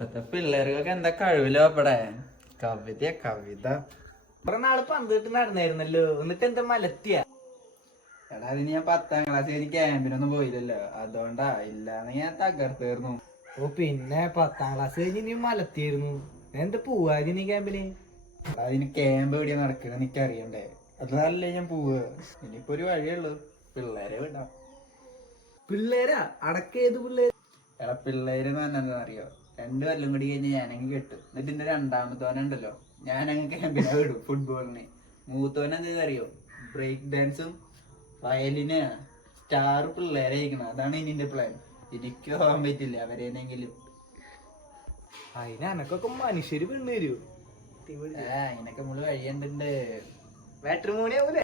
ഇപ്പത്തെ പിള്ളേർക്കൊക്കെ എന്താ കഴിവില്ലോ ഇവിടെ. കവിത കുറെ നാള് പന്ത് കിട്ടി നടന്നായിരുന്നല്ലോ, എന്നിട്ട് എന്താ മലത്തിയ? എടാ അതിന് ഞാൻ 10ാം ക്ലാസ് എനിക്ക് ക്യാമ്പിനൊന്നും പോയില്ലല്ലോ, അതുകൊണ്ടാ. ഇല്ലാന്ന് ഞാൻ തകർത്തേർന്നു. ഓ പിന്നെ 10ാം ക്ലാസ് കഴിഞ്ഞ് നീ മലത്തിയായിരുന്നു. എന്താ പോവാതി നീ ക്യാമ്പിന്? അതിന് ക്യാമ്പ് എവിടെയാ നടക്കണെന്ന് എനിക്ക് അറിയണ്ടേ, അതല്ലേ ഞാൻ പോവുക. ഇനിയിപ്പോ ഒരു വഴിയുള്ളൂ, പിള്ളേരെ വിടാം. പിള്ളേരാ അടക്കേത് പിള്ളേര്? എടാ പിള്ളേരെന്ന് പറഞ്ഞാൽ എന്താ അറിയോ, 2 കൊല്ലം കൂടി കഴിഞ്ഞ് ഞാനങ്ങ് കെട്ടും. എന്നിട്ട് എന്റെ രണ്ടാമത്തോനുണ്ടല്ലോ ഞാനങ്ങ് ക്യാമ്പിനെ വിടും ഫുട്ബോളിന്. മൂത്തോനെ എന്താ അറിയോ, ബ്രേക്ക് ഡാൻസും വയലിന് സ്റ്റാർ പിള്ളേരെ അയക്കണം. അതാണ് ഇനി എന്റെ പ്ലാൻ. എനിക്ക് പോകാൻ പറ്റില്ല, അവരേനെങ്കിലും. അതിന് എനക്കൊക്കെ മനുഷ്യര് പെണ്ണ് തരൂ. അതിനൊക്കെ നമ്മള് കഴിയണ്ടുണ്ട്. മാട്രിമോണി ആവൂലേ?